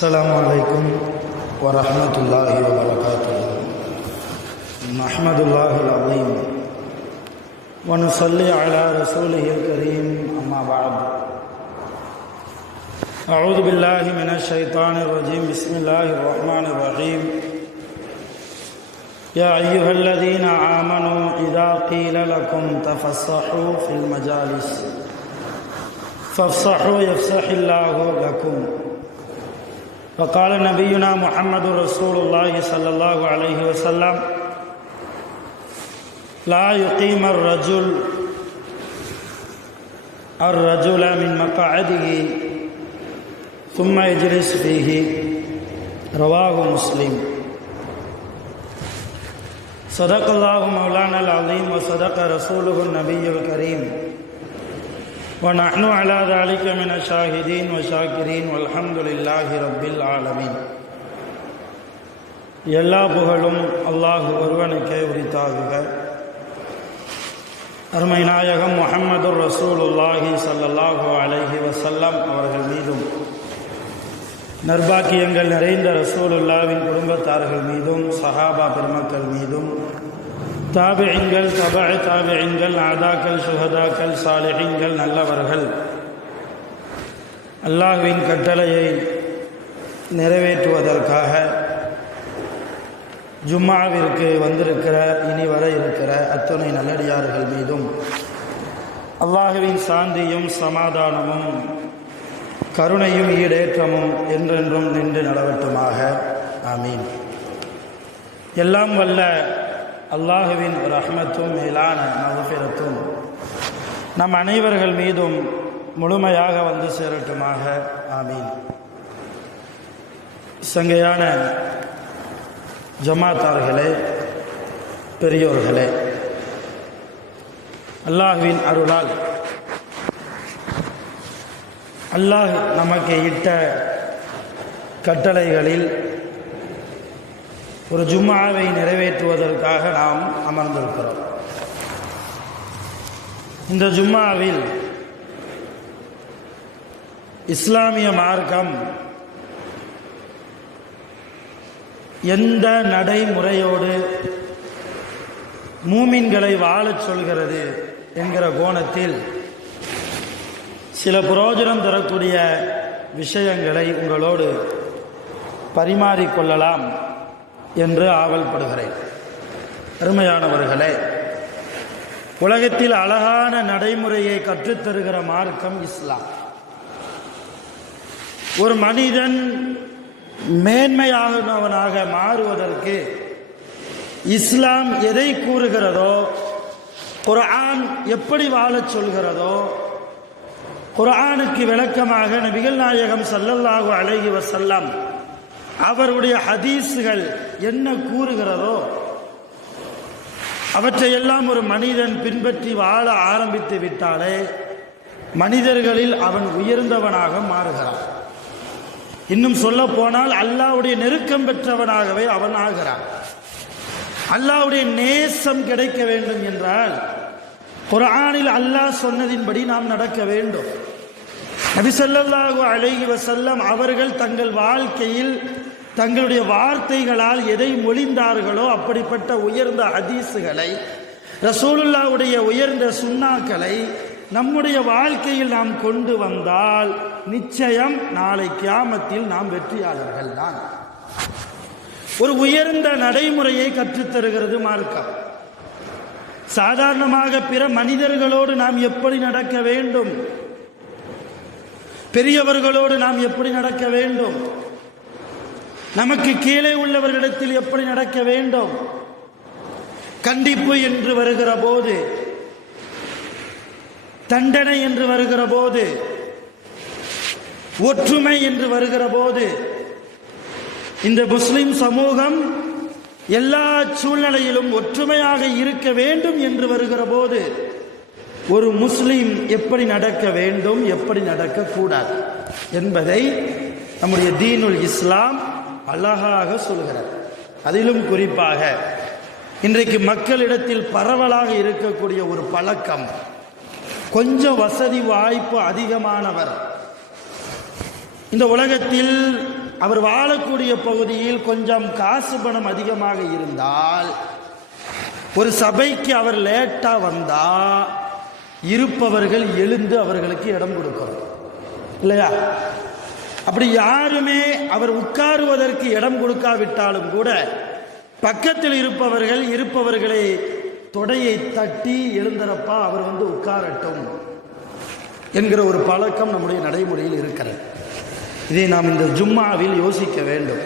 السلام عليكم ورحمة الله وبركاته. نحمد الله العظيم ونصلي على رسوله الكريم، أما بعد. أعوذ بالله من الشيطان الرجيم. بسم الله الرحمن الرحيم. يا أيها الذين آمنوا إذا قيل لكم تفسحوا في المجالس فافسحوا يفسح الله لكم. وقال نبينا محمد رسول الله صلى الله عليه وسلم: لا يقيم الرجل من مقعده ثم يجلس فيه. رواه مسلم. صدق الله مولانا العظيم وصدق رسوله النبي الكريم ونحن على ذلك من الشاهدين والشاكرين والحمد لله رب العالمين. எல்லா புகழும் அல்லாஹ் ஒருவனுக்கே உரித்தாகுக. அருமை நாயகம் முஹம்மது ரசூலுல்லாஹி ஸல்லல்லாஹு அலைஹி வஸல்லம் அவர்கள் மீதும், நற்பாக்கியங்கள் நிறைந்த ரசூலுல்லாவின் குடும்பத்தார்கள் மீதும், சஹாபா பெருமக்கள் மீதும், தாபிஈன்கள், தபஅ தாபிஈன்கள், நாதாக்கள், சுஹதாக்கள், சாலிஹீன்கள், நல்லவர்கள் அல்லாஹ்வின் கட்டளையை நிறைவேற்றுவதற்காக ஜும்மாவிற்கு வந்திருக்கிற, இனி வர இருக்கிற அத்துணை நல்லடியார்கள் மீதும் அல்லாஹ்வின் சாந்தியும் சமாதானமும் கருணையும் ஈடேற்றமும் என்றென்றும் நின்று நடவட்டுமாக. ஆமீன். எல்லாம் வல்ல அல்லாஹுவின் ரஹ்மத்தும் மேலான மக்ஃபிரத்தும் நம் அனைவர்கள் மீதும் முழுமையாக வந்து சேரட்டுமாக. ஆமீன். சங்கையான ஜமாத்தார்களே, பெரியோர்களே, அல்லாஹுவின் அருளால் அல்லாஹ் நமக்கு இட்ட கட்டளைகளில் ஒரு ஜும்மாவை நிறைவேற்றுவதற்காக நாம் அமர்ந்திருக்கிறோம். இந்த ஜும்மாவில் இஸ்லாமிய மார்க்கம் எந்த நடைமுறையோடு மூமின்களை வாழச் சொல்கிறது என்கிற கோணத்தில் சில பிரயோஜனம் தரக்கூடிய விஷயங்களை உங்களோடு பரிமாறிக்கொள்ளலாம் என்று ஆவல்படுகிறேன். அருமையானவர்களே, உலகத்தில் அழகான நடைமுறையை கற்றுத்தருகிற மார்க்கம் இஸ்லாம். ஒரு மனிதன் மேன்மையானவனாக மாறுவதற்கு இஸ்லாம் எதை கூறுகிறதோ, குர்ஆன் எப்படி வாழச் சொல்கிறதோ, குர்ஆனுக்கு விளக்கமாக நபிகள் நாயகம் ஸல்லல்லாஹு அலைஹி வஸல்லம் அவருடைய ஹதீஸ்கள் என்ன கூறுகிறதோ அவற்றையெல்லாம் ஒரு மனிதன் பின்பற்றி வாழ ஆரம்பித்து விட்டாலே மனிதர்களில் அவன் உயர்ந்தவனாக மாறுகிறான். இன்னும் சொல்ல போனால் அல்லாஹ்வுடைய நெருக்கம் பெற்றவனாகவே அவன் ஆகிறான். அல்லாஹ்வுடைய நேசம் கிடைக்க வேண்டும் என்றால் குர்ஆனில் அல்லாஹ் சொன்னதின்படி நாம் நடக்க வேண்டும். நபி ஸல்லல்லாஹு அலைஹி வஸல்லம் அவர்கள் தங்கள் வாழ்க்கையில் தங்களுடைய வார்த்தைகளால் எதை மொழிந்தார்களோ அப்படிப்பட்ட உயர்ந்த ஹதீஸுகளை, ரசூலுல்லாஹ்வுடைய உயர்ந்த சுன்னாக்களை நம்முடைய வாழ்க்கையில் நாம் கொண்டு வந்தால் நிச்சயம் நாளை கியாமத்தில் நாம் வெற்றியாளர்கள் தான். ஒரு உயர்ந்த நடைமுறையை கற்றுத்தருகிறது மார்க்கம். சாதாரணமாக பிற மனிதர்களோடு நாம் எப்படி நடக்க வேண்டும், பெரியவர்களோடு நாம் எப்படி நடக்க வேண்டும், நமக்கு கீழே உள்ளவர்களிடத்தில் எப்படி நடக்க வேண்டும், கண்டிப்பு என்று வருகிற போது, தண்டனை என்று வருகிற போது, ஒற்றுமை என்று வருகிற போது, இந்த முஸ்லிம் சமூகம் எல்லா சூழ்நிலையிலும் ஒற்றுமையாக இருக்க வேண்டும் என்று வருகிற போது ஒரு முஸ்லிம் எப்படி நடக்க வேண்டும், எப்படி நடக்கக்கூடாது என்பதை நம்முடைய தீனுல் இஸ்லாம் அழகாக சொல்கிறார். அதிலும் குறிப்பாக இன்றைக்கு மக்களிடத்தில் பரவலாக இருக்கக்கூடிய ஒரு பழக்கம், கொஞ்சம் வசதி வாய்ப்பு அதிகமானவர், இந்த உலகத்தில் அவர் வாழக்கூடிய பகுதியில் கொஞ்சம் காசு பணம் அதிகமாக இருந்தால், ஒரு சபைக்கு அவர் லேட்டா வந்தா இருப்பவர்கள் எழுந்து அவர்களுக்கு இடம் கொடுக்கணும் இல்லையா? அப்படி யாருமே அவர் உட்காருவதற்கு இடம் கொடுக்காவிட்டாலும் கூட பக்கத்தில் இருப்பவர்களை தொடையை தட்டி எழுந்தரப்பா அவர் உட்காரட்டும் என்கிற ஒரு பழக்கம் நம்முடைய நடைமுறையில் இருக்கிறது. இதை நாம் இந்த ஜும்மாவில் யோசிக்க வேண்டும்.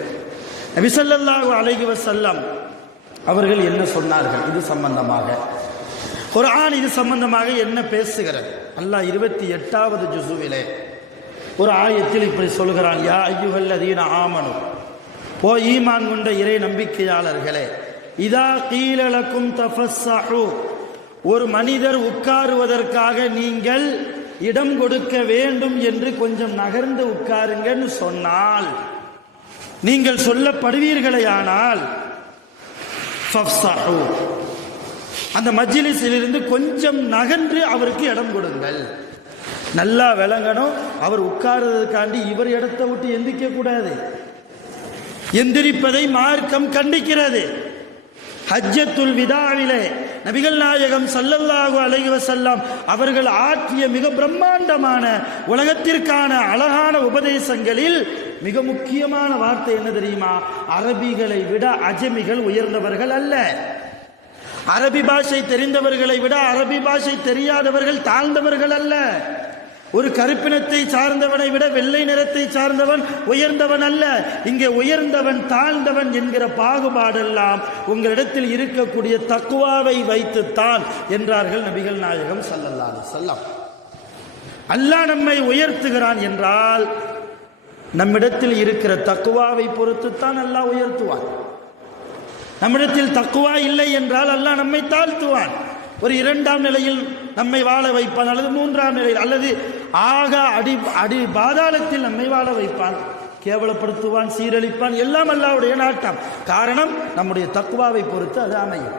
நபி ஸல்லல்லாஹு அலைஹி வஸல்லம் அவர்கள் என்ன சொன்னார்கள் இது சம்பந்தமாக? குர்ஆன் இது சம்பந்தமாக என்ன பேசுகிறது? அல்லாஹ் 28வது ஜுஸுவிலே ஒரு ஆயத்தில் இப்படி சொல்கிறான், யா அய்யுஹல்லதீன ஆமனு, ஓ ஈமான் கொண்ட இறை நம்பிக்கையாளர்களே, இதா கீல லக்கும் தஃபஸ்ஸஹு, ஒரு மனிதர் உட்காருவதற்காக நீங்கள் இடம் கொடுக்க வேண்டும் என்று கொஞ்சம் நகர்ந்து உட்காருங்கன்னு சொன்னால், நீங்கள் சொல்லப்படுவீர்களேயானால் ஃபஃப்ஸஹு, அந்த மஜ்லிஸிலிருந்து கொஞ்சம் நகன்று அவருக்கு இடம் கொடுங்கள். நல்லா விளங்கணும், அவர் உட்கார்றதுக்காண்டி இவர் இடத்தை விட்டு எந்திரிக்க கூடாது. எந்திரிப்பதை மார்க்கம் கண்டிக்கிறது. ஹஜ்ஜத்துல் விதாவிலே நபிகள் நாயகம் ஸல்லல்லாஹு அலைஹி வஸல்லம் அவர்கள் ஆற்றிய மிக பிரம்மாண்டமான உலகத்திற்கான அழகான உபதேசங்களில் மிக முக்கியமான வார்த்தை என்ன தெரியுமா? அரபிகளை விட அஜமிகள் உயர்ந்தவர்கள் அல்ல. அரபி பாஷை தெரிந்தவர்களை விட அரபி பாஷை தெரியாதவர்கள் தாழ்ந்தவர்கள் அல்ல. ஒரு கருப்பினத்தை சார்ந்தவனை விட வெள்ளை நிறத்தை சார்ந்தவன் உயர்ந்தவன் அல்ல. இங்கே உயர்ந்தவன் தாழ்ந்தவன் என்கிற பாகுபாடெல்லாம் உங்களிடத்தில் இருக்கக்கூடிய தக்வாவை வைத்துத்தான் என்றார்கள் நபிகள் நாயகம் ஸல்லல்லாஹு அலைஹி வஸல்லம். அல்லாஹ் நம்மை உயர்த்துகிறான் என்றால் நம்மிடத்தில் இருக்கிற தக்வாவை பொறுத்துத்தான் அல்லாஹ் உயர்த்துவான். நம்மிடத்தில் தக்குவா இல்லை என்றால் அல்லாஹ் நம்மை தாழ்த்துவான். ஒரு 2ஆம் நிலையில் நம்மை வாழ வைப்பான், அல்லது 3ஆம் நிலையில், அல்லது ஆக அடி பாதாளத்தில் நம்மை வாழ வைப்பான், கேவலப்படுத்துவான், சீரழிப்பான். எல்லாம் அல்லாஹ்வுடைய நாட்டம். காரணம் நம்முடைய தக்குவாவை பொறுத்து அது அமையும்.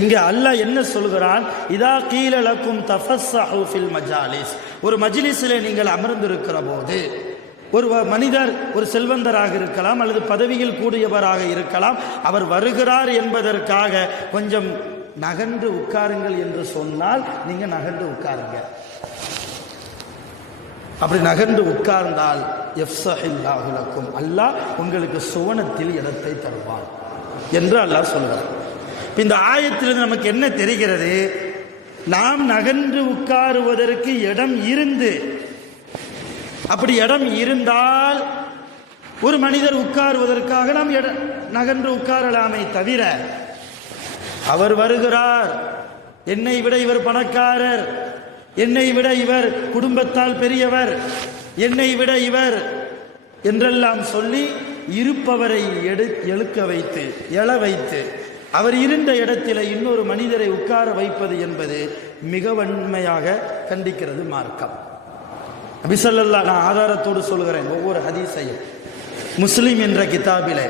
இங்க அல்லாஹ் என்ன சொல்கிறான்? இதா கீல லக்கும் தஃபஸ்ஸஹு ஃபில் மஜாலிஸ், ஒரு மஜ்லிஸிலே நீங்கள் அமர்ந்திருக்கிற போது, ஒரு மனிதர் ஒரு செல்வந்தராக இருக்கலாம், அல்லது பதவியில் கூடியவராக இருக்கலாம், அவர் வருகிறார் என்பதற்காக கொஞ்சம் நகன்று உட்காருங்கள் என்று சொன்னால் நீங்க நகன்று உட்காருங்க. அப்படி நகன்று உட்கார்ந்தால் யஃப்ஸஹில்லாஹு லக்கும், அல்லாஹ் உங்களுக்கு சுவனத்தில் இடத்தை தருவான் என்று அல்லாஹ் சொல்கிறார். இந்த ஆயத்திலிருந்து நமக்கு என்ன தெரிகிறது? நாம் நகன்று உட்காருவதற்கு இடம் இருந்து, அப்படி இடம் இருந்தால் ஒரு மனிதர் உட்காருவதற்காக நாம் நகன்று உட்காரலாமே தவிர, அவர் வருகிறார், என்னை விட இவர் பணக்காரர், என்னை விட இவர் குடும்பத்தால் பெரியவர், என்னை விட இவர் என்றெல்லாம் சொல்லி இருப்பவரை எழ வைத்து அவர் இருந்த இடத்தில இன்னொரு மனிதரை உட்கார வைப்பது என்பது மிக வன்மையாக கண்டிக்கிறது மார்க்கம். நபி ஸல்லல்லாஹு, நான் ஆதாரத்தோடு சொல்கிறேன், ஒவ்வொரு ஹதீஸையும் முஸ்லிம் என்ற கிதாபிலே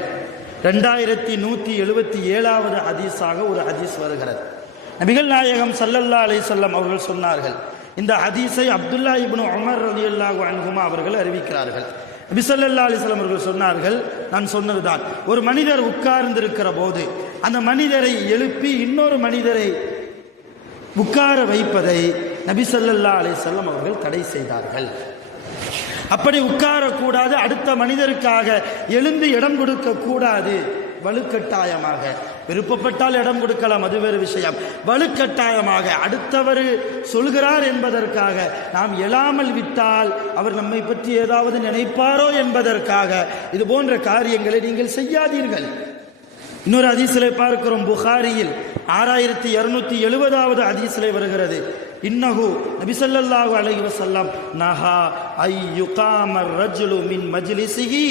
2177வது ஹதீஸாக ஒரு ஹதீஸ் வருகிறது. நபிகள் நாயகம் ஸல்லல்லாஹு அலைஹி வஸல்லம் அவர்கள் சொன்னார்கள். இந்த ஹதீஸை அப்துல்லா இப்னு உமர் ரலியல்லாஹு அன்ஹுமா அவர்கள் அறிவிக்கிறார்கள். நபி ஸல்லல்லாஹு அலைஹி வஸல்லம் அவர்கள் சொன்னார்கள், நான் சொன்னதுதான், ஒரு மனிதர் உட்கார்ந்திருக்கிற போது அந்த மனிதரை எழுப்பி இன்னொரு மனிதரை உட்கார வைப்பதை நபி ஸல்லல்லாஹு அலைஹி வஸல்லம் அவர்கள் தடை செய்தார்கள். அப்படி உட்காரக்கூடாது, அடுத்த மனிதருக்காக எழுந்து இடம் கொடுக்க கூடாது. வலுக்கட்டாயமாக, விருப்பப்பட்டால் இடம் கொடுக்கலாம், அது வேறு விஷயம். வலுக்கட்டாயமாக அடுத்தவர் சொல்கிறார் என்பதற்காக நாம் எழாமல் விட்டால் அவர் நம்மை பற்றி ஏதாவது நினைப்பாரோ என்பதற்காக இது போன்ற காரியங்களை நீங்கள் செய்யாதீர்கள். இன்னொரு ஹதீஸிலே பார்க்கிறோம், புகாரியில் 6270வது ஹதீஸிலே வருகிறது, இன்னஹு நபி ஸல்லல்லாஹு அலைஹி வஸல்லம் நஹா அய்யுகாமர் ரஜுலு மின் மஜ்லிஸிஹி,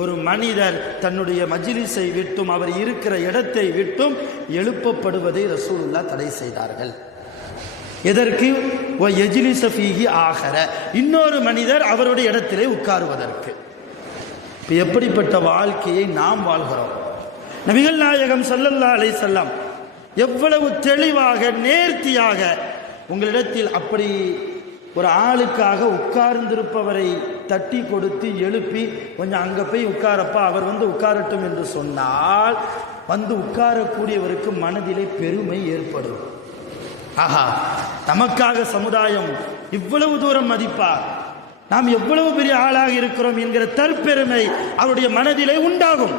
ஒரு மனிதர் தன்னுடைய மஜ்லிஸை விட்டும் அவர் இருக்கிற இடத்தை விட்டும் எழுப்பப்படுவதை ரசூலுல்லாஹ் தடை செய்தார்கள். எதற்கு? வ யஜ்லிஸ ஃபீஹி ஆகர, இன்னொரு மனிதர் அவருடைய இடத்திலே உட்காருவதற்கு. எப்படிப்பட்ட வாழ்க்கையை நாம் வாழ்கிறோம்? நபிகள் நாயகம் ஸல்லல்லாஹு அலைஹி வஸல்லம் எவ்வளவு தெளிவாக நேர்த்தியாக உங்களிடத்தில் அப்படி ஒரு ஆளுக்காக உட்கார்ந்திருப்பவரை தட்டி கொடுத்து எழுப்பி கொஞ்சம் அங்கே போய் உட்காரப்பா, அவர் வந்து உட்காரட்டும் என்று சொன்னால் வந்து உட்காரக்கூடியவருக்கு மனதிலே பெருமை ஏற்படும். ஆஹா, நமக்காக சமுதாயம் இவ்வளவு தூரம் மதிப்பார், நாம் எவ்வளவு பெரிய ஆளாக இருக்கிறோம் என்கிற தற்பெருமை அவருடைய மனதிலே உண்டாகும்.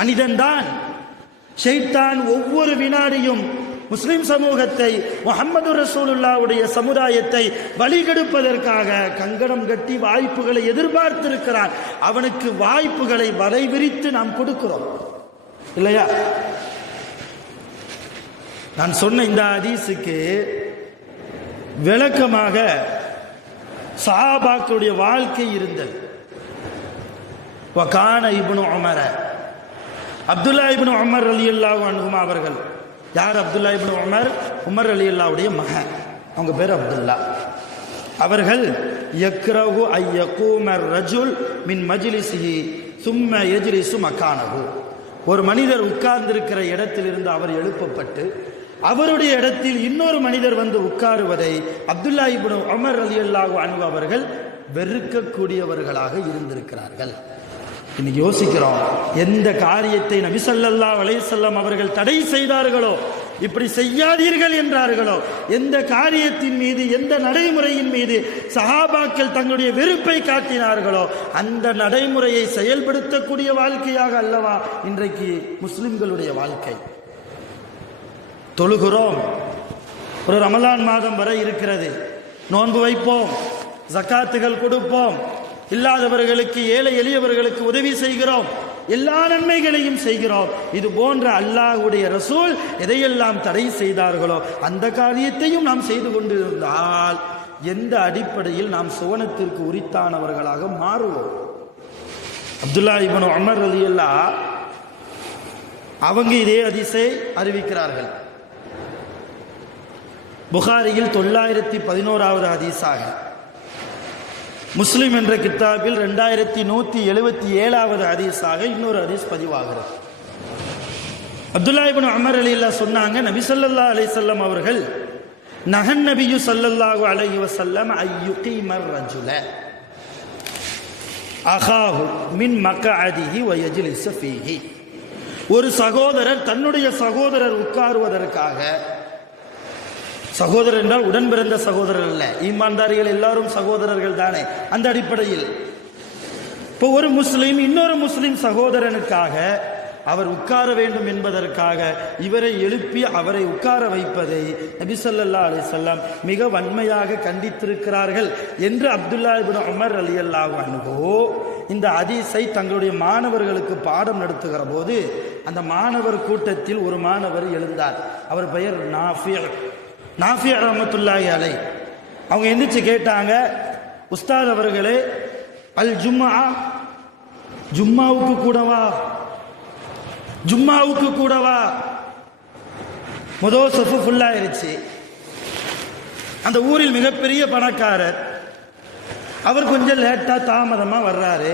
மனிதன்தான் ஷைத்தான் ஒவ்வொரு வினாடியும் முஸ்லிம் சமூகத்தை, முஹம்மது ரசூலுல்லாஹ்வுடைய சமுதாயத்தை வழிகெடுப்பதற்காக கங்கணம் கட்டி வாய்ப்புகளை எதிர்பார்த்திருக்கிறான். அவனுக்கு வாய்ப்புகளை வலை விரித்து நாம் கொடுக்கிறோம் இல்லையா? நான் சொன்ன இந்த ஹதீஸுக்கு விளக்கமாக சஹாபாக்களுடைய வாழ்க்கை இருந்தது. வகான இப்னு உமர், அப்துல்லா இப்னு உமர் ரலியல்லாஹு அன்ஹுமா அவர்கள். யார் அப்துல்லா இப்னு உமர்? உமர் ரலியல்லாஹுடைய மகன், அவங்க பேர் அப்துல்லா. அவர்கள் யக்ரஹு ஐயகூமர் ரஜுல் மின் மஜ்லிஸிஹி சும்ம யஜ்லிஸு மகானஹு. ஒரு மனிதர் உட்கார்ந்திருக்கிற இடத்திலிருந்து அவர் எழுப்பப்பட்டு அவருடைய இடத்தில் இன்னொரு மனிதர் வந்து உட்காருவதை அப்துல்லா இப்னு உமர் ரலியல்லாஹு அன்ஹு அவர்கள் வெறுக்கக்கூடியவர்களாக இருந்திருக்கிறார்கள். இன்னைக்கு யோசிக்கிறோம், எந்த காரியத்தை நபி ஸல்லல்லாஹு அலைஹி வஸல்லம் அவர்கள் தடை செய்தார்களோ, இப்படி செய்யாதீர்கள் என்றார்களோ, எந்த காரியத்தின் மீது, எந்த நடைமுறையின் மீது சஹாபாக்கள் தங்களுடைய வெறுப்பை காட்டினார்களோ அந்த நடைமுறையை செயல்படுத்தக்கூடிய வாழ்க்கையாக அல்லவா இன்றைக்கு முஸ்லிம்களுடைய வாழ்க்கை. தொழுகிறோம், ஒரு ரமலான் மாதம் வரை இருக்கிறது, நோன்பு வைப்போம், ஜக்காத்துகள் கொடுப்போம், இல்லாதவர்களுக்கு, ஏழை எளியவர்களுக்கு உதவி செய்கிறோம், எல்லா நன்மைகளையும் செய்கிறோம். இது போன்ற அல்லாஹ்வுடைய ரசூல் எதையெல்லாம் தடை செய்தார்களோ அந்த காரியத்தையும் நாம் செய்து கொண்டிருந்தால் எந்த அடிப்படையில் நாம் சுவனத்திற்கு உரித்தானவர்களாக மாறுவோம்? அப்துல்லா இப்னு உமர் ரலியல்லாஹு அவங்க இதே ஹதீஸை அறிவிக்கிறார்கள். புகாரியில் 911வது ஹதீஸாக, முஸ்லிம் என்ற கித்தாபில் 2177வது ஹதீஸாக இன்னொரு ஹதீஸ் பதிவாகிறது. அப்துல்லா இப்னு உமர் ரலியல்லாஹு சொன்னாங்க, நபி ஸல்லல்லாஹு அலைஹி வஸல்லம் அவர்கள் நஹன் நபியு ஸல்லல்லாஹு அலைஹி வஸல்லம் அய்யுகீமர் ரஜுல அகாஹு மின் மக்அதிஹி வ யஜ்லிஸ ஃபீஹி. ஒரு சகோதரர் தன்னுடைய சகோதரர் உட்காருவதற்காக, சகோதரர் என்றால் உடன் பிறந்த சகோதரர் அல்ல, ஈமான்தாரிகள் எல்லாரும் சகோதரர்கள் தானே, அந்த அடிப்படையில் இப்போ ஒரு முஸ்லிம் இன்னொரு முஸ்லிம் சகோதரனுக்காக அவர் உட்கார வேண்டும் என்பதற்காக இவரை எழுப்பி அவரை உட்கார வைப்பதை நபி ஸல்லல்லாஹு அலைஹி வஸல்லம் மிக வன்மையாக கண்டித்திருக்கிறார்கள் என்று அப்துல்லா இப்னு உமர் ரலியல்லாஹு அன்ஹு இந்த ஹதீஸை தங்களுடைய மாணவர்களுக்கு பாடம் நடத்துகிற போது அந்த மாணவர் கூட்டத்தில் ஒரு மாணவர் எழுந்தார். அவர் பெயர் நாஃபி ரஹ்மத்துல்லாஹி அலைஹி. அவங்க எந்திரிச்சு கேட்டாங்க, உஸ்தாத் அவர்களே, அல் ஜும்மா, ஜும்மாவுக்கு கூடவா, ஜும்மாவுக்கு கூடவா? முதல் சஃபு ஃபுல்லாயிருச்சு. அந்த ஊரில் மிகப்பெரிய பணக்காரர், அவர் கொஞ்சம் லேட்டா தாமதமா வர்றாரு.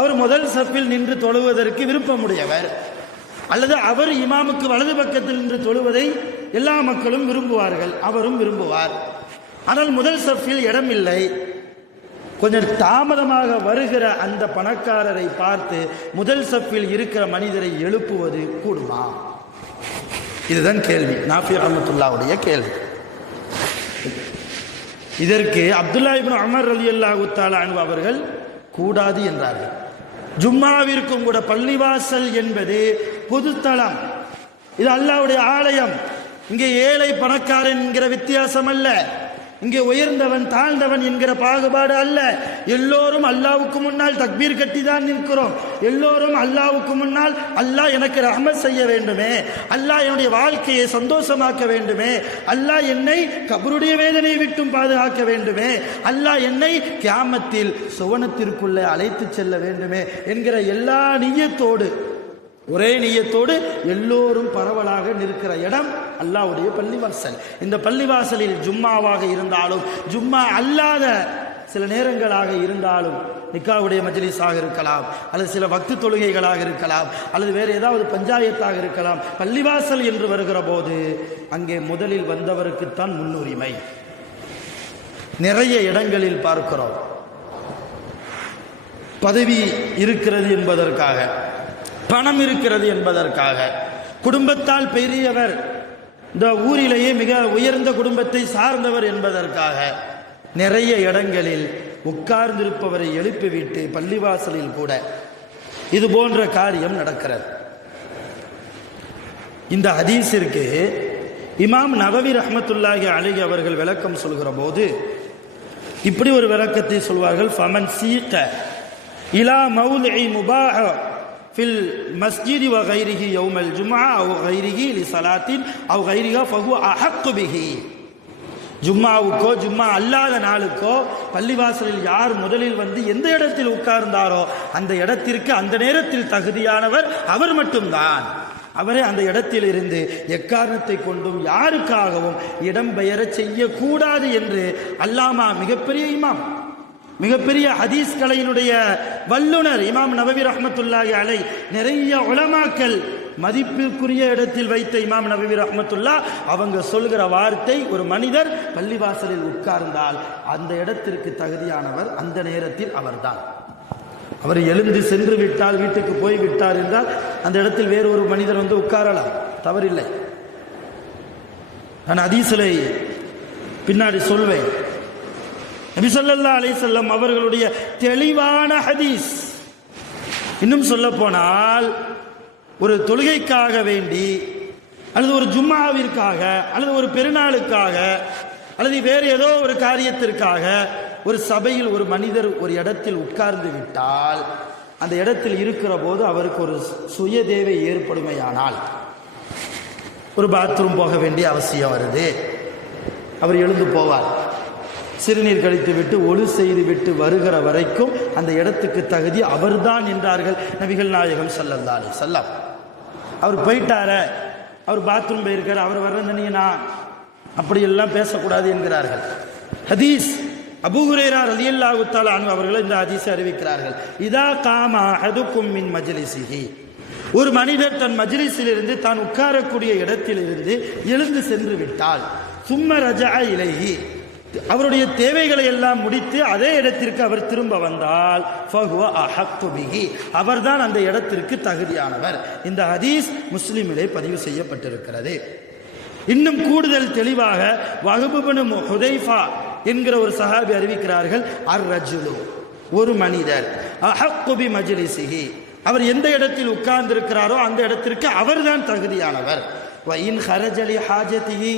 அவர் முதல் சஃபில் நின்று தொழுவதற்கு விருப்பமுடையவர், அல்லது அவர் இமாமுக்கு வலது பக்கத்தில் நின்று தொழுவதை எல்லா மக்களும் விரும்புவார்கள், அவரும் விரும்புவார். ஆனால் முதல் சஃபில் இடம் இல்லை. கொஞ்சம் தாமதமாக வருகிற அந்த பணக்காரரை பார்த்து முதல் சஃபில் இருக்கிற மனிதரை எழுப்புவது கூடுமா? இதுதான் கேள்வி, நாஃபி ரஹ்மத்துல்லாஹுடைய கேள்வி. இதற்கு அப்துல்லா இப்னு உமர் ரலியல்லாஹு தஆலா அன்ஹு அவர்கள் கூடாது என்றார்கள். ஜும்மாவிற்கும் கூட பள்ளிவாசல் என்பது பொதுத்தளம், இது அல்லாஹ்வுடைய ஆலயம். இங்கே ஏழை பணக்காரன் என்கிற வித்தியாசம் அல்ல, இங்கே உயர்ந்தவன் தாழ்ந்தவன் என்கிற பாகுபாடு அல்ல. எல்லோரும் அல்லாஹ்வுக்கு முன்னால் தக்பீர் கட்டி தான் நிற்கிறோம். எல்லோரும் அல்லாஹ்வுக்கு முன்னால், அல்லாஹ் எனக்கு ரஹ்மத் செய்ய வேண்டுமே, அல்லாஹ் என்னுடைய வாழ்க்கையை சந்தோஷமாக்க வேண்டுமே, அல்லாஹ் என்னை கபருடைய வேதனையை விட்டும் பாதுகாக்க வேண்டுமே, அல்லாஹ் என்னை கியாமத்தில் சுவனத்திற்குள்ளே அழைத்து செல்ல வேண்டுமே என்கிற எல்லா நிய்யத்தோடு, ஒரே நிய்யத்தோடு எல்லோரும் பரவலாக நிற்கிற இடம் அல்லாஹ்வுடைய பள்ளிவாசல். இந்த பள்ளிவாசலில் ஜும்மாவாக இருந்தாலும், ஜும்மா அல்லாத சில நேரங்களாக இருந்தாலும், நிக்காவுடைய மஜ்லிஸாக இருக்கலாம், அல்லது சில வக்து தொழுகைகளாக இருக்கலாம், அல்லது வேறு ஏதாவது பஞ்சாயத்தாக இருக்கலாம், பள்ளிவாசல் என்று வருகிற போது அங்கே முதலில் வந்தவருக்குத்தான் முன்னுரிமை. நிறைய இடங்களில் பார்க்கிறோம், பதவி இருக்கிறது என்பதற்காக, பணம் இருக்கிறது என்பதற்காக, குடும்பத்தால் பெரியவர், இந்த ஊரிலேயே மிக உயர்ந்த குடும்பத்தை சார்ந்தவர் என்பதற்காக நிறைய இடங்களில் உட்கார்ந்திருப்பவரை எழுப்பிவிட்டு பள்ளிவாசலில் கூட இது போன்ற காரியம் நடக்கிறது. இந்த ஹதீஸிற்கு இமாம் நவவி ரஹ்மத்துல்லாஹி அலைஹி அவர்கள் விளக்கம் சொல்கிற போது இப்படி ஒரு விளக்கத்தை சொல்வார்கள். ஃபமன் சீக இலா மௌலிஇ முபாஹ ஃபில் மஸ்ஜிதி வ கைரிஹி யௌமல் ஜும்ஆ அவ் கைரிஹி லிஸலாத்தின் அவ் கைரிஹா ஃபஹுவ அஹக்கு பிஹி. ஜும்மாவுக்கோ ஜும்மா அல்லாத நாளுக்கோ பள்ளிவாசலில் யார் முதலில் வந்து எந்த இடத்தில் உட்கார்ந்தாரோ அந்த இடத்திற்கு அந்த நேரத்தில் தகுதியானவர் அவர் மட்டும்தான். அவரே அந்த இடத்தில் இருந்து எக்காரணத்தை கொண்டும் யாருக்காகவும் இடம்பெயர செய்யக்கூடாது என்று அல்லாமா மிகப்பெரிய இமாம், மிகப்பெரிய ஹதீஸ் கலையினுடைய வல்லுனர் இமாம் நவவி ரஹ்மத்துல்லாஹி அலைஹி நிறைய உலமாக்கள் மதிப்பிற்குரிய இடத்தில் வைத்த இமாம் நவவி ரஹ்மத்துல்லா அவங்க சொல்கிற வார்த்தை, ஒரு மனிதர் பள்ளிவாசலில் உட்கார்ந்தால் அந்த இடத்திற்கு தகுதியானவர் அந்த நேரத்தில் அவர்தான். அவர் எழுந்து சென்று விட்டால், வீட்டுக்கு போய் விட்டார் என்றால் அந்த இடத்தில் வேறு ஒரு மனிதர் வந்து உட்காரலாம், தவறில்லை. நான் ஹதீஸிலே பின்னாடி சொல்வேன். நபி ஸல்லல்லாஹு அலைஹி வஸல்லம் அவர்களுடைய தெளிவான ஹதீஸ். இன்னும் சொல்ல போனால் ஒரு தொழுகைக்காக வேண்டி அல்லது ஒரு ஜும்மாவிற்காக அல்லது ஒரு பெருநாளுக்காக அல்லது வேறு ஏதோ ஒரு காரியத்திற்காக ஒரு சபையில் ஒரு மனிதர் ஒரு இடத்தில் உட்கார்ந்து விட்டால் அந்த இடத்தில் இருக்கிற போது அவருக்கு ஒரு சுய தேவை ஏற்படுமையானால், ஒரு பாத்ரூம் போக வேண்டிய அவசியம் வருது, அவர் எழுந்து போவார். சிறுநீர் கழித்து விட்டு ஒழு செய்து விட்டு வருகிற வரைக்கும் அந்த இடத்துக்கு தகுதி அவர்தான் என்றார்கள் நபிகள் நாயகம் ஸல்லல்லாஹு அலைஹி வஸல்லம். அவர் போயிட்டார, அவர் பாத்ரூம் போயிருக்காரு, அவர் வர்றதுன்னா அப்படியெல்லாம் பேசக்கூடாது என்கிறார்கள். ஹதீஸ் அபூ ஹுரைரா ரலியல்லாஹு தஆலா அன்ஹு அவர்கள் இந்த ஹதீஸை அறிவிக்கிறார்கள். இதா காம அஹதுக்கும் மின் மஜ்லிஸிஹி, ஒரு மனிதர் தன் மஜ்லிஸிலிருந்து தான் உட்காரக்கூடிய இடத்திலிருந்து எழுந்து சென்று விட்டால், சும்ம ரஜஅ இலைஹி, அவருடைய தேவைகளை எல்லாம் முடித்து அதே இடத்திற்கு அவர் திரும்ப வந்தால், ஃபஹுவ அஹக்கு பிஹி, அவர்தான் அந்த இடத்திற்கு தகுதியானவர். இந்த ஹதீஸ் முஸ்லிமிலே பதிவு செய்யப்பட்டிருக்கிறது. இன்னும் கூடுதல் தெளிவாக வஹப் இப்னு ஹுதைஃபா என்கிற ஒரு சஹாபி அறிவிக்கிறார்கள். அர் ரஜுலு, ஒரு மனிதர், அஹக்கு பி மஜ்லிஸிஹி, அவர் எந்த இடத்தில் உட்கார்ந்திருக்கிறாரோ அந்த இடத்திற்கு அவர்தான் தகுதியானவர். வ இன் ஹரஜ லி ஹாஜதிஹி,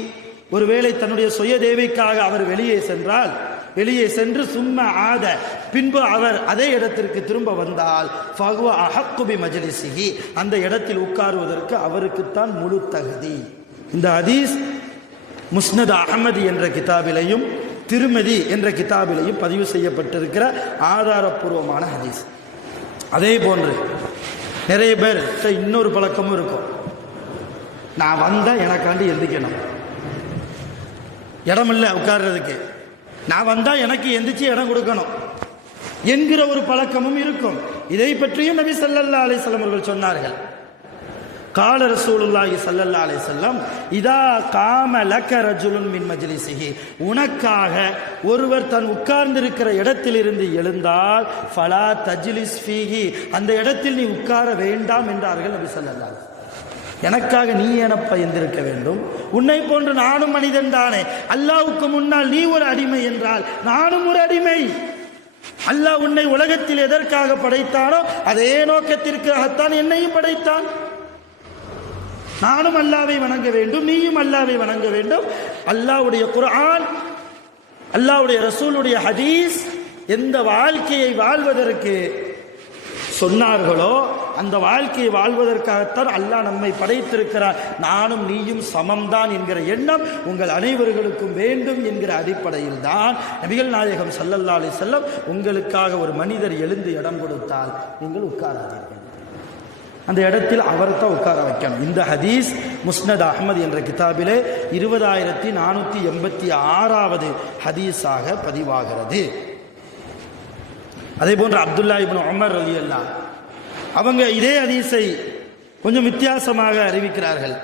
ஒருவேளை தன்னுடைய சுய தேவைக்காக அவர் வெளியே சென்றால், வெளியே சென்று சும்மா ஆத பின்பு அவர் அதே இடத்திற்கு திரும்ப வந்தால், ஃபஹுவ அஹக்கு பி மஜ்லிஸிஹி, அந்த இடத்தில் உட்காருவதற்கு அவருக்குத்தான் முழு தகுதி. இந்த ஹதீஸ் முஸ்னத் அஹ்மதி என்ற கிதாபிலையும் திருமதி என்ற கிதாபிலையும் பதிவு செய்யப்பட்டிருக்கிற ஆதாரப்பூர்வமான ஹதீஸ். அதே போன்று நிறைய பேர் இன்னொரு பழக்கமும் இருக்கும். நான் வந்தால் எனக்காண்டி எந்திக்கணும், இடம் இல்லை உட்கார்றதுக்கு, நான் வந்தால் எனக்கு எந்திரிச்சு இடம் கொடுக்கணும் என்கிற ஒரு பழக்கமும் இருக்கும். இதை பற்றியும் நபி ஸல்லல்லாஹு அலைஹி வஸல்லம் அவர்கள் சொன்னார்கள். கால ரசூலுல்லாஹி ஸல்லல்லாஹு அலைஹி வஸல்லம், இதா காம லக ரஜுலுன் மின் மஜ்லிஸிஹி, உனக்காக ஒருவர் தன் உட்கார்ந்திருக்கிற இடத்திலிருந்து எழுந்தால், ஃபலா தஜ்லிஸ் ஃபீஹி, அந்த இடத்தில் நீ உட்கார வேண்டாம் என்றார்கள் நபி ஸல்லல்லாஹு அலைஹி வஸல்லம். எனக்காக நீ எனப்பா எந்திருக்க வேண்டும்? உன்னை போன்று நானும் மனிதன் தானே. அல்லாஹ்வுக்கு முன்னால் நீ ஒரு அடிமை என்றால் நானும் ஒரு அடிமை. அல்லாஹ் உன்னை உலகத்தில் எதற்காக படைத்தானோ அதே நோக்கத்திற்காகத்தான் என்னையும் படைத்தான். நானும் அல்லாஹ்வை வணங்க வேண்டும், நீயும் அல்லாஹ்வை வணங்க வேண்டும். அல்லாஹ்வுடைய குர்ஆன், அல்லாஹ்வுடைய ரசூலுடைய ஹதீஸ் எந்த வாழ்க்கையை வாழ்வதற்கு சொன்னார்களோ அந்த வாழ்க்கையை வாழ்வதற்காகத்தான் அல்லாஹ் நம்மை படைத்திருக்கிறார். நானும் நீயும் சமம்தான் என்கிற எண்ணம் உங்கள் அனைவர்களுக்கும் வேண்டும் என்கிற அடிப்படையில் தான் நபிகள் நாயகம் ஸல்லல்லாஹு அலைஹி வஸல்லம், உங்களுக்காக ஒரு மனிதர் எழுந்து இடம் கொடுத்தால் நீங்கள் உட்காராதீர்கள், அந்த இடத்தில் அவர்தான் உட்கார வைக்கணும். இந்த ஹதீஸ் முஸ்னத் அஹ்மது என்ற கிதாபிலே 20486வது ஹதீஸாக பதிவாகிறது. அதே போன்று அப்துல்லா இப்னு உமர் ரலியல்லாஹு அவங்க இதே ஹதீஸை கொஞ்சம் வித்தியாசமாக அறிவிக்கிறார்கள்.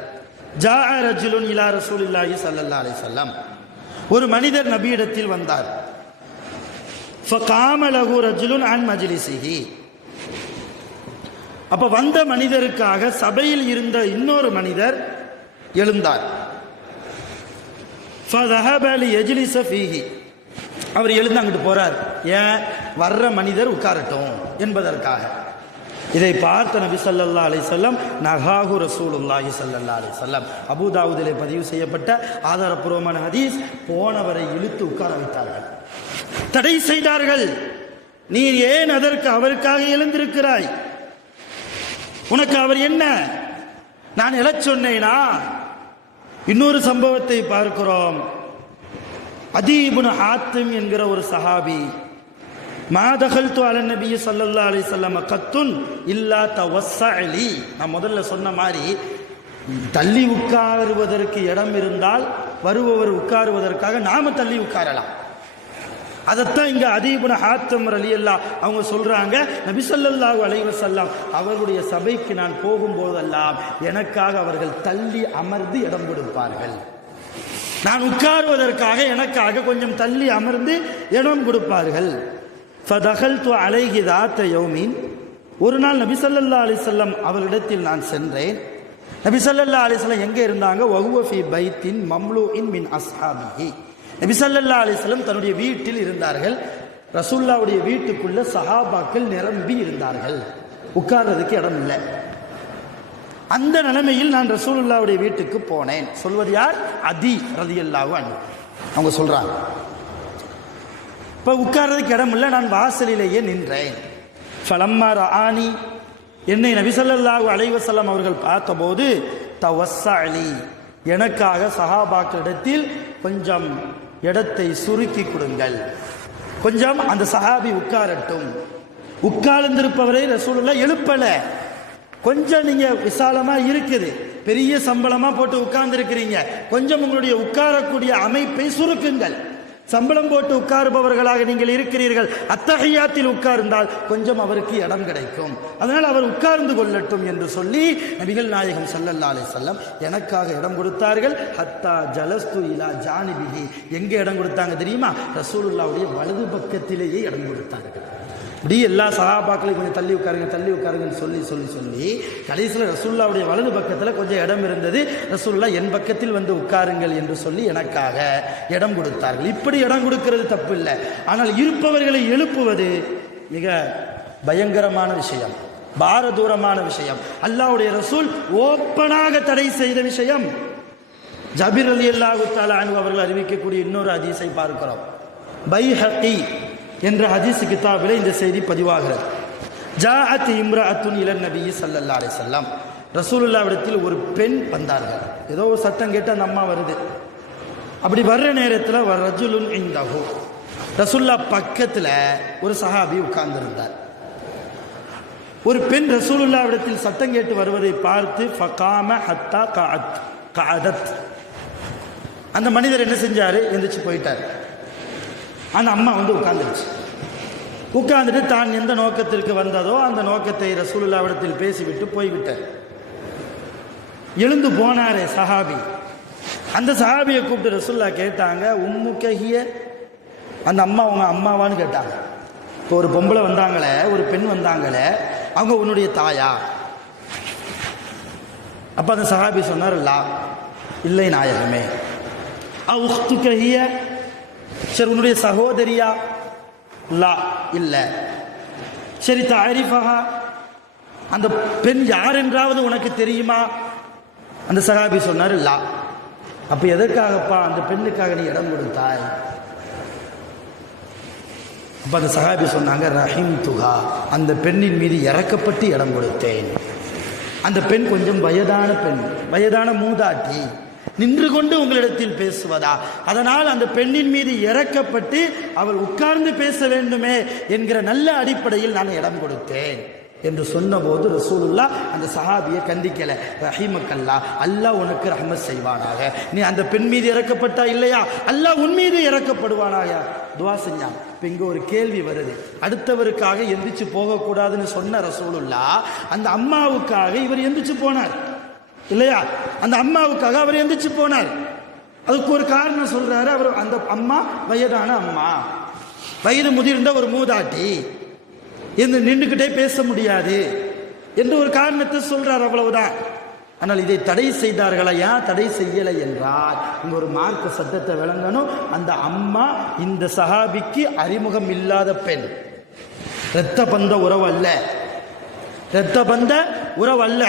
ஜாஅ ரஜுலுன் இலா ரசூலில்லாஹி ஸல்லல்லாஹு அலைஹி வஸல்லம், ஒரு மனிதர் நபியிடத்தில் வந்தார். ஃபகாம லஹு ரஜுலுன் அன் மஜ்லிஸிஹி. அப்ப வந்த மனிதருக்காக சபையில் இருந்த இன்னொரு மனிதர் எழுந்தார். ஃபதஹப லியஜ்லிஸ ஃபீஹி. அவர் எழுந்து அங்கிட்டு போறார். ஏன்? வர்ற மனிதர் உட்காரட்டும் என்பதற்காக. இதை பார்த்த நபி ஸல்லல்லாஹு அலைஹி வஸல்லம் நஹாஹு ரசூலுல்லாஹி ஸல்லல்லாஹு அலைஹி வஸல்லம், அபூதாவூதிலே பதிவு செய்யப்பட்ட ஆதாரப்பூர்வமான ஹதீஸ், போனவரை இழுத்து உட்கார வைத்தார்கள், தடை செய்தார்கள். நீ ஏன் அதற்கு அவருக்காக எழுந்திருக்கிறாய்? உனக்கு அவர் என்ன? நான் எழச் சொன்னேனா? இன்னொரு சம்பவத்தை பார்க்கிறோம். அதி இப்னு ஹாத்திம் என்கிற ஒரு சஹாபி, மா தகல்து அல நபி ஸல்லல்லாஹு அலைஹி வஸல்லம் கத்துன் இல்லா தவஸ்ஸஅலி. நான் முதல்ல சொன்ன மாதிரி தள்ளி உட்காருவதற்கு இடம் இருந்தால் வருபவர் உட்காருவதற்காக நாம தள்ளி உட்காரலாம். அதைத்தான் இங்க அதி இப்னு ஹாத்திம் ரலியல்லாஹு அவங்க சொல்றாங்க, நபி ஸல்லல்லாஹு அலைஹி வஸல்லம் அவர்களுடைய சபைக்கு நான் போகும்போதெல்லாம் எனக்காக அவர்கள் தள்ளி அமர்ந்து இடம் கொடுப்பார்கள். நான் உட்காருவதற்காக எனக்காக கொஞ்சம் தள்ளி அமர்ந்து இடம் கொடுப்பார்கள். ஃபதகல்து அலைஹி தாத்த யௌமின். ஒரு நாள் நபி ஸல்லல்லாஹு அலைஹி வஸல்லம் அவர்களிடத்தில் நான் சென்றேன். நபி ஸல்லல்லாஹு அலைஹி வஸல்லம் எங்கே இருந்தாங்க? வஹுவ ஃபீ பைத்தின் மம்லூஇன் மின் அஸ்ஹாபிஹி. நபி ஸல்லல்லாஹு அலைஹி வஸல்லம் தன்னுடைய வீட்டில் இருந்தார்கள். ரசூலுல்லாஹ்வுடைய வீட்டுக்குள்ள சஹாபாக்கள் நிரம்பி இருந்தார்கள், உட்கார்றதுக்கு இடம் இல்லை. அந்த நிலைமையில் நான் ரசூலுல்லாஹ்வுடைய வீட்டுக்கு போனேன். சொல்வது யார்? அதி ரலியல்லாஹு அன்ஹு அவங்க சொல்றாங்க. இப்போ உட்கார்றதுக்கு இடம் இல்லை, நான் வாசலிலேயே நின்றேன். ஃபலம்மா ரஆனி, என்னை நபி ஸல்லல்லாஹு அலைஹி வஸல்லம் அவர்கள் பார்த்தபோது தவஸ்ஸஅலி, எனக்காக சஹாபாக்களிடத்தில் கொஞ்சம் இடத்தை சுருக்கி கொடுங்கள், கொஞ்சம் அந்த சஹாபி உட்காரட்டும். உட்கார்ந்திருப்பவரை ரசூலுல்லாஹ் எழுப்பல, கொஞ்சம் நீங்க விசாலமா இருக்குது, பெரிய சம்பளமா போட்டு உட்கார்ந்து இருக்கிறீங்க, கொஞ்சம் உங்களுடைய உட்காரக்கூடிய அமைப்பை சுருக்குங்கள். சம்பளம் போட்டு உட்காருபவர்களாக நீங்கள் இருக்கிறீர்கள், அத்தஹியாத்தில் உட்கார்ந்தால் கொஞ்சம் அவருக்கு இடம் கிடைக்கும், அதனால் அவர் உட்கார்ந்து கொள்ளட்டும் என்று சொல்லி நபிகள் நாயகம் ஸல்லல்லாஹு அலைஹி வஸல்லம் எனக்காக இடம் கொடுத்தார்கள். ஹத்தா ஜலஸ்து இலா ஜானிபிஹி. எங்கே இடம் கொடுத்தாங்க தெரியுமா? ரசூலுல்லாஹ்வுடைய வலது பக்கத்திலேயே இடம் கொடுத்தார்கள். இப்படி எல்லா சஹாபாக்களையும் கொஞ்சம் தள்ளி உட்காருங்க தள்ளி உட்காருங்கன்னு சொல்லி சொல்லி சொல்லி கடைசியில் ரசூலுல்லாஹ்வுடைய வலது பக்கத்தில் கொஞ்சம் இடம் இருந்தது. ரசூலுல்லாஹ் என் பக்கத்தில் வந்து உட்காருங்கள் என்று சொல்லி எனக்காக இடம் கொடுத்தார்கள். இப்படி இடம் கொடுக்கிறது தப்பு இல்லை, ஆனால் இருப்பவர்களை எழுப்புவது மிக பயங்கரமான விஷயம், பாரதூரமான விஷயம், அல்லாஹ்வுடைய ரசூல் ஓப்பனாக தடை செய்த விஷயம். ஜாபிர் ரலியல்லாஹு தஆலா அன்ஹு அவர்கள் அறிவிக்கக்கூடிய இன்னொரு ஹதீஸை பார்க்கிறோம். பைஹகி என்ற ஹதீஸ் கிதாபில் இந்த செய்தி பதிவாகிறது. ஜாஅத் இம்ரஅத்துன் இலன் நபி ஸல்லல்லாஹு அலைஹி வஸல்லம். ரசூலுல்லாஹ்விடத்தில் ஒரு பெண் வந்தார்கள். ஏதோ ஒரு சத்தம் கேட்டு அந்த அம்மா வருது. அப்படி வர்ற நேரத்தில் ரஜுலுன் இந்தஹு, ரசூலுல்லாஹ் பக்கத்தில் ஒரு சஹாபி உட்கார்ந்திருந்தார். ஒரு பெண் ரசூலுல்லாஹ்விடத்தில் சத்தம் கேட்டு வருவதை பார்த்து ஃபகாம ஹத்தா கஅதத், அந்த மனிதர் என்ன செஞ்சாரு? எந்திரிச்சு போயிட்டார். அந்த அம்மா வந்து உட்கார்ந்துருச்சு. உட்கார்ந்துட்டு தான் எந்த நோக்கத்திற்கு வந்ததோ அந்த நோக்கத்தை ரசூலுல்லாஹ்விடத்தில் பேசிவிட்டு போய்விட்டார். எழுந்து போனாரே சஹாபி, அந்த சஹாபியை கூப்பிட்டு ரசூலுல்லாஹ் கேட்டாங்க, உம்மு கஹிய, அந்த அம்மா உங்க அம்மாவான்னு கேட்டாங்க. இப்போ ஒரு பொம்பளை வந்தாங்களே, ஒரு பெண் வந்தாங்களே, அவங்க உன்னுடைய தாயா? அப்போ அந்த சஹாபி சொன்னார், லா, இல்லை நாயகமே. உக்து கஹிய, சரி உன்னுடைய சகோதரியா? லா, இல்லை. சரி தாரிஃபஹா, அந்த பெண் யார் என்றாவது உனக்கு தெரியுமா? அந்த சஹாபி சொன்னார், லா. அப்ப எதற்காகப்பா அந்த பெண்ணுக்காக நீ இடம் கொடுத்தாய்? அப்ப அந்த சஹாபி சொன்னாங்க, ரஹிம் துஹா, அந்த பெண்ணின் மீது இறக்கப்பட்டு இடம் கொடுத்தேன். அந்த பெண் கொஞ்சம் வயதான பெண், வயதான மூதாட்டி, நின்று கொண்டு உங்களிடத்தில் பேசுவதா? அதனால் அந்த பெண்ணின் மீது இறக்கப்பட்டு அவள் உட்கார்ந்து பேச வேண்டுமே என்கிற நல்ல அடிப்படையில் நான் இடம் கொடுத்தேன் என்று சொன்னபோது ரசூலுல்லாஹ் அந்த சஹாபியை கண்டிக்கல. ரஹிமக்கல்லா, அல்லாஹ் உனக்கு ரஹ்மத் செய்வானாக. நீ அந்த பெண் மீது இறக்கப்பட்டா இல்லையா, அல்லாஹ் உன் மீது இறக்கப்படுவானாக துவா செஞ்சான். இப்போ இங்கே ஒரு கேள்வி வருது, அடுத்தவருக்காக எந்திரிச்சு போகக்கூடாதுன்னு சொன்ன ரசூலுல்லாஹ் அந்த அம்மாவுக்காக இவர் எந்திரிச்சு போனார் இல்லையா? அந்த அம்மாவுக்காக அவர் எந்திரிச்சு போனார். அதுக்கு ஒரு காரணம் சொல்றாரு. அவர் அந்த அம்மா வயதான அம்மா, வயது முதிர்ந்த ஒரு மூதாட்டி என்று நின்றுக்கிட்டே பேச முடியாது என்று ஒரு காரணத்தை சொல்றார், அவ்வளவுதான். ஆனால் இதை தடை செய்தார்களா? ஏன் தடை செய்யலை என்றால், இங்க ஒரு மார்க்க சட்டத்தை விளங்கணும். அந்த அம்மா இந்த சஹாபிக்கு அறிமுகம் இல்லாத பெண், இரத்த பந்த உறவு அல்ல, இரத்த பந்த உறவு அல்ல,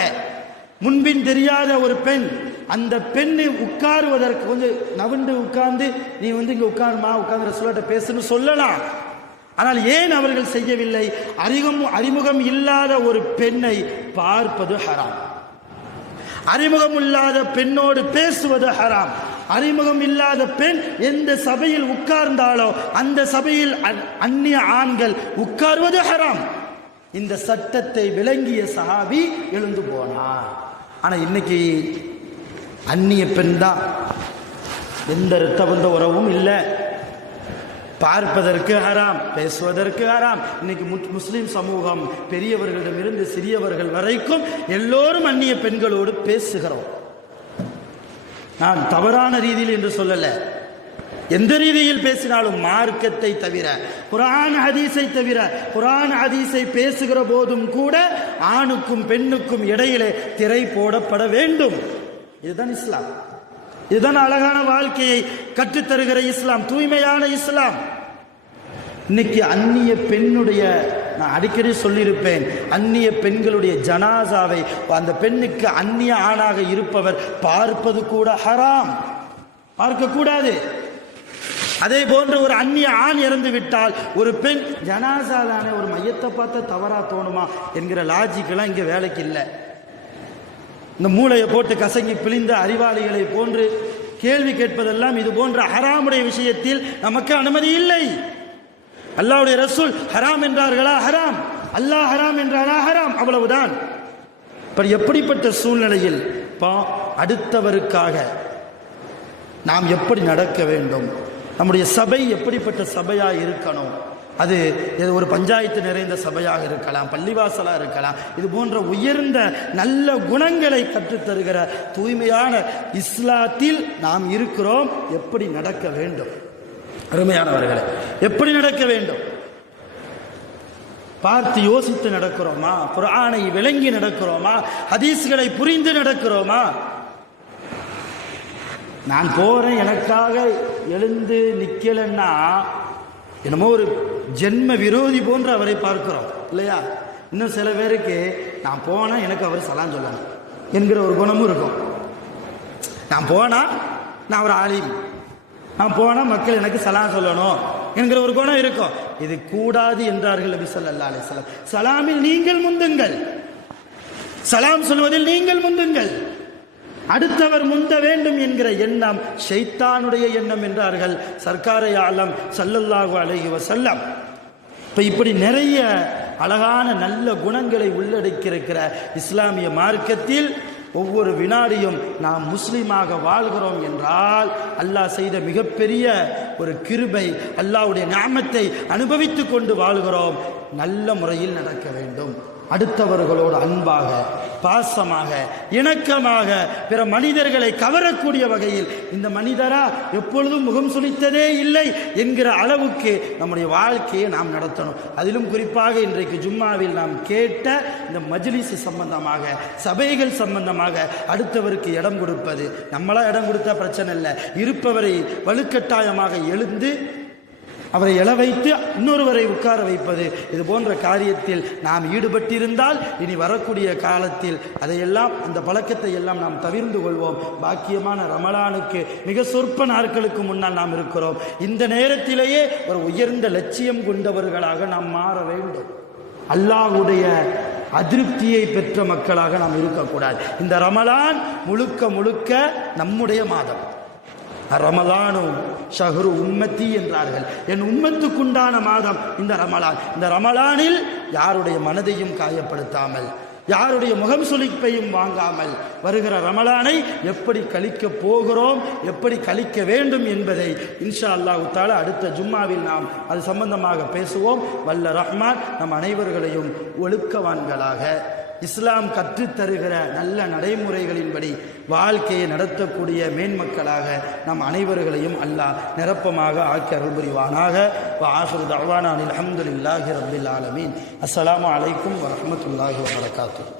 முன்பின் தெரியாத ஒரு பெண். அந்த பெண்ணு உட்காருவதற்கு கொஞ்சம் நவிண்டு உட்கார்ந்து, நீ இங்க உட்காருமா, உட்கார்ந்து ரசூலுல்லாஹ்ட்ட பேசுன்னு சொல்லலாம். ஆனால் ஏன் அவர்கள் செய்யவில்லை? அறிமுகம் இல்லாத ஒரு பெண்ணை பார்ப்பது ஹராம், அறிமுகம் இல்லாத பெண்ணோடு பேசுவது ஹராம். அறிமுகம் இல்லாத பெண் எந்த சபையில் உட்கார்ந்தாலோ அந்த சபையில் அந்நிய ஆண்கள் உட்கார்வது ஹராம். இந்த சட்டத்தை விளங்கிய சஹாபி எழுந்து போனார். ஆனா இன்னைக்கு அந்நிய பெண் தான், எந்த இரத்த பந்த உறவும் இல்லை, பார்ப்பதற்கு ஹராம், பேசுவதற்கு ஹராம். இன்னைக்கு முஸ்லிம் சமூகம் பெரியவர்களிடமிருந்து சிறியவர்கள் வரைக்கும் எல்லோரும் அந்நிய பெண்களோடு பேசுகிறோம். நான் தவறான ரீதியில் என்று சொல்லல, எந்த ரீதியில் பேசினாலும் மார்க்கத்தை தவிர, குர்ஆன் ஹதீஸை தவிர. குர்ஆன் ஹதீஸை பேசுகிற போதும் கூட ஆணுக்கும் பெண்ணுக்கும் இடையிலே திரை போடப்பட வேண்டும். இதுதான் இஸ்லாம், இதுதான் அழகான வாழ்க்கையை கற்றுத்தருகிற இஸ்லாம், தூய்மையான இஸ்லாம். இன்னைக்கு அந்நிய பெண்ணுடைய, நான் அடிக்கடி சொல்லியிருப்பேன், அந்நிய பெண்களுடைய ஜனாசாவை அந்த பெண்ணுக்கு அந்நிய ஆணாக இருப்பவர் பார்ப்பது கூட ஹராம், பார்க்கக்கூடாது. அதே போன்று ஒரு அந்நிய ஆண் இறந்து விட்டால் ஒரு பெண் ஜனாசாதான ஒரு மையத்தை பார்த்த தவறா தோணுமா என்கிற லாஜிக்கெல்லாம் இங்கே வேலைக்கு இல்லை. இந்த மூளையை போட்டு கசங்கி பிழிந்த அறிவாளிகளை போன்று கேள்வி கேட்பதெல்லாம் இது போன்ற ஹராமுடைய விஷயத்தில் நமக்கு அனுமதி இல்லை. அல்லாஹ்வுடைய ரசூல் ஹராம் என்றார்களா? ஹராம். அல்லாஹ் ஹராம் என்றாரா? ஹராம். அவ்வளவுதான். எப்படிப்பட்ட சூழ்நிலையில் அடுத்தவருக்காக நாம் எப்படி நடக்க வேண்டும், நம்முடைய சபை எப்படிப்பட்ட சபையாக இருக்கணும், அது ஒரு பஞ்சாயத்து நிறைந்த சபையாக இருக்கலாம், பள்ளிவாசலாக இருக்கலாம், இது போன்ற உயர்ந்த நல்ல குணங்களை கற்றுத்தருகிற தூய்மையான இஸ்லாத்தில் நாம் இருக்கிறோம். எப்படி நடக்க வேண்டும் அருமையானவர்களே, எப்படி நடக்க வேண்டும் பார்த்து யோசித்து நடக்கிறோமா? குர்ஆனை விளங்கி நடக்கிறோமா? ஹதீஸ்களை புரிந்து நடக்கிறோமா? நான் போறேன் எனக்காக எழுந்து நிக்கலன்னா என்னமோ ஒரு ஜென்ம விரோதி போன்று அவரை பார்க்கிறோம் இல்லையா? இன்னும் சில பேருக்கு நான் போனா எனக்கு அவர் சலாம் சொல்லணும் என்கிற ஒரு குணமும் இருக்கும். நான் போனா நான் ஒரு ஆலிம், நான் போனா மக்கள் எனக்கு சலாம் சொல்லணும் என்கிற ஒரு குணம் இருக்கும். இது கூடாது என்றார்கள் நபி ஸல்லல்லாஹு அலைஹி வஸல்லம். சலாமில் நீங்கள் முந்துங்கள், சலாம் சொல்வதில் நீங்கள் முந்துங்கள், அடுத்தவர் முந்த வேண்டும் என்கிற எண்ணம் ஷைத்தானுடைய எண்ணம் என்றார்கள் சர்க்காரை ஆலம் ஸல்லல்லாஹு அலைஹி வஸல்லம். இப்படி நிறைய அழகான நல்ல குணங்களை உள்ளடக்கியிருக்கிற இஸ்லாமிய மார்க்கத்தில் ஒவ்வொரு வினாடியும் நாம் முஸ்லீமாக வாழ்கிறோம் என்றால் அல்லாஹ் செய்த மிகப்பெரிய ஒரு கிருபை, அல்லாஹ்வுடைய நிஅமத்தை அனுபவித்து கொண்டு வாழ்கிறோம். நல்ல முறையில் நடக்க வேண்டும், அடுத்தவர்களோடு அன்பாக, பாசமாக, இணக்கமாக, பிற மனிதர்களை கவரக்கூடிய வகையில். இந்த மனிதரா எப்பொழுதும் முகம் சுளித்ததே இல்லை என்கிற அளவுக்கு நம்முடைய வாழ்க்கையை நாம் நடத்தணும். அதிலும் குறிப்பாக இன்றைக்கு ஜும்மாவில் நாம் கேட்ட இந்த மஜ்லிஸ் சம்பந்தமாக, சபைகள் சம்பந்தமாக அடுத்தவருக்கு இடம் கொடுப்பது, நம்மளா இடம் கொடுத்தா பிரச்சனை இல்லை, இருப்பவரை வலுக்கட்டாயமாக எழுந்து அவரை எழ வைத்து இன்னொருவரை உட்கார வைப்பது, இது போன்ற காரியத்தில் நாம் ஈடுபட்டிருந்தால் இனி வரக்கூடிய காலத்தில் அதையெல்லாம், அந்த பழக்கத்தை எல்லாம் நாம் தவிர்ந்து கொள்வோம். பாக்கியமான ரமலானுக்கு மிக சொற்ப நாட்களுக்கு முன்னால் நாம் இருக்கிறோம். இந்த நேரத்திலேயே ஒரு உயர்ந்த லட்சியம் கொண்டவர்களாக நாம் மாற வேண்டும். அல்லாஹ்வுடைய அதிருப்தியை பெற்ற மக்களாக நாம் இருக்கக்கூடாது. இந்த ரமலான் முழுக்க முழுக்க நம்முடைய மாதம். ரமலானு ஷஹ்ரு உம்மத்தி என்றார்கள், என் உம்மத்துக்குண்டான மாதம் இந்த ரமலான். இந்த ரமலானில் யாருடைய மனதையும் காயப்படுத்தாமல், யாருடைய முகம் சுளிப்பையும் வாங்காமல் வருகிற ரமலானை எப்படி கழிக்க போகிறோம், எப்படி கழிக்க வேண்டும் என்பதை இன்ஷா அல்லாஹ் தஆலா அடுத்த ஜும்மாவில் நாம் அது சம்பந்தமாக பேசுவோம். வல்ல ரஹ்மான் நம் அனைவர்களையும் ஒழுக்கவான்களாக, இஸ்லாம் கற்றுத்தருகிற நல்ல நடைமுறைகளின்படி வாழ்க்கையை நடத்தக்கூடிய மேன்மக்களாக நம் அனைவர்களையும் அல்லாஹ் நிரப்பமாக ஆக்கி அருள் புரிவானாக. ஆஹிரு தஅவானா அல்ஹம்துலில்லாஹி ரப்பில் ஆலமீன். அஸ்ஸலாமு அலைக்கும் வரஹ்மத்துல்லாஹி வபரகாத்துஹு.